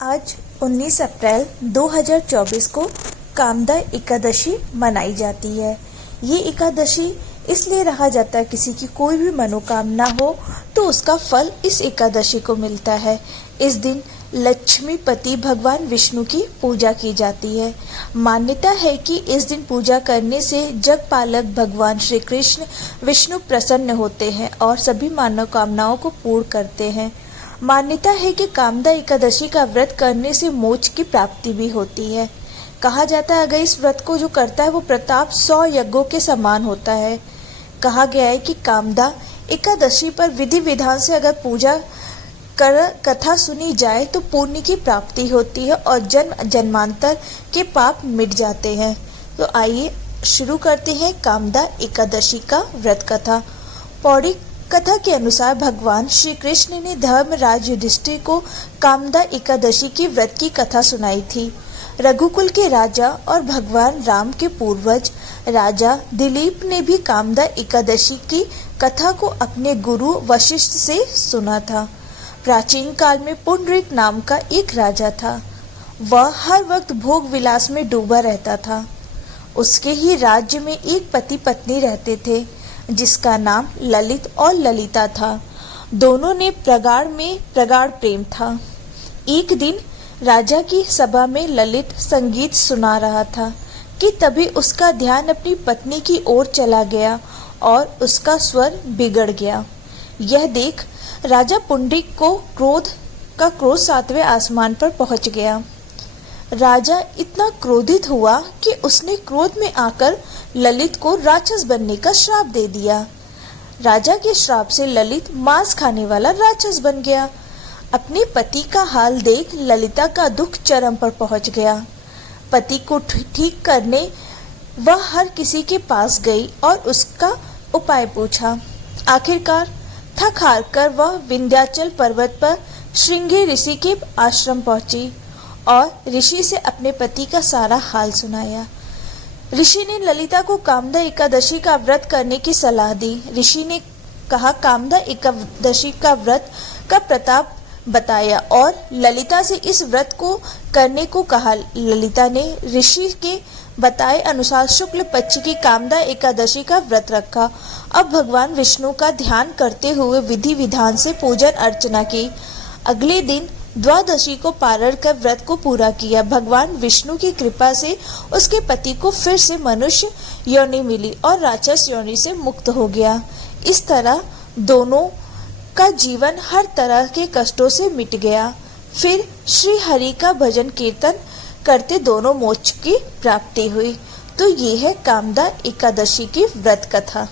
आज 19 अप्रैल 2024 को कामदा एकादशी मनाई जाती है। ये एकादशी इसलिए रहा जाता है, किसी की कोई भी मनोकामना हो तो उसका फल इस एकादशी को मिलता है। इस दिन लक्ष्मीपति भगवान विष्णु की पूजा की जाती है। मान्यता है कि इस दिन पूजा करने से जगपालक भगवान श्री कृष्ण विष्णु प्रसन्न होते हैं और सभी मनोकामनाओं को पूर्ण करते हैं। मान्यता है कि कामदा एकादशी का व्रत करने से मोक्ष की प्राप्ति भी होती है। कहा जाता है अगर इस व्रत को जो करता है वो प्रताप 100 यज्ञों के समान होता है। कहा गया है कि कामदा एकादशी पर विधि विधान से अगर पूजा कर कथा सुनी जाए तो पुण्य की प्राप्ति होती है और जन्म जन्मांतर के पाप मिट जाते हैं। तो आइए शुरू करते हैं कामदा एकादशी का व्रत कथा। पौड़ी कथा के अनुसार भगवान श्री कृष्ण ने धर्मराज युधिष्ठिर को कामदा एकादशी की व्रत की कथा सुनाई थी। रघुकुल के राजा और भगवान राम के पूर्वज राजा दिलीप ने भी कामदा एकादशी की कथा को अपने गुरु वशिष्ठ से सुना था। प्राचीन काल में पुंडरीक नाम का एक राजा था। वह हर वक्त भोग विलास में डूबा रहता था। उसके ही राज्य में एक पति पत्नी रहते थे जिसका नाम ललित और ललिता था। दोनों ने प्रगाढ़ प्रेम था। एक दिन राजा की सभा में ललित संगीत सुना रहा था कि तभी उसका ध्यान अपनी पत्नी की ओर चला गया और उसका स्वर बिगड़ गया। यह देख राजा पुंडरीक को क्रोध 7वें आसमान पर पहुंच गया। राजा इतना क्रोधित हुआ कि उसने क्रोध में आकर ललित को राक्षस बनने का श्राप दे दिया। राजा के श्राप से ललित मांस खाने वाला राक्षस बन गया। अपने पति का हाल देख ललिता का दुख चरम पर पहुंच गया। पति को ठीक करने वह हर किसी के पास गई और उसका उपाय पूछा। आखिरकार थक हार कर वह विंध्याचल पर्वत पर श्रृंगी ऋषि के आश्रम पहुंची और ऋषि से अपने पति का सारा हाल सुनाया। ऋषि ने ललिता को कामदा एकादशी का व्रत करने की सलाह दी। ऋषि ने कहा कामदा एकादशी का व्रत का प्रताप बताया और ललिता से इस व्रत को करने को कहा। ललिता ने ऋषि के बताए अनुसार शुक्ल पक्ष की कामदा एकादशी का व्रत रखा। अब भगवान विष्णु का ध्यान करते हुए विधि विधान से पूजन अर्चना की। अगले दिन द्वादशी को पारण कर व्रत को पूरा किया। भगवान विष्णु की कृपा से उसके पति को फिर से मनुष्य योनि मिली और राक्षस योनि से मुक्त हो गया। इस तरह दोनों का जीवन हर तरह के कष्टों से मिट गया। फिर श्री हरि का भजन कीर्तन करते दोनों मोक्ष की प्राप्ति हुई। तो ये है कामदा एकादशी की व्रत कथा।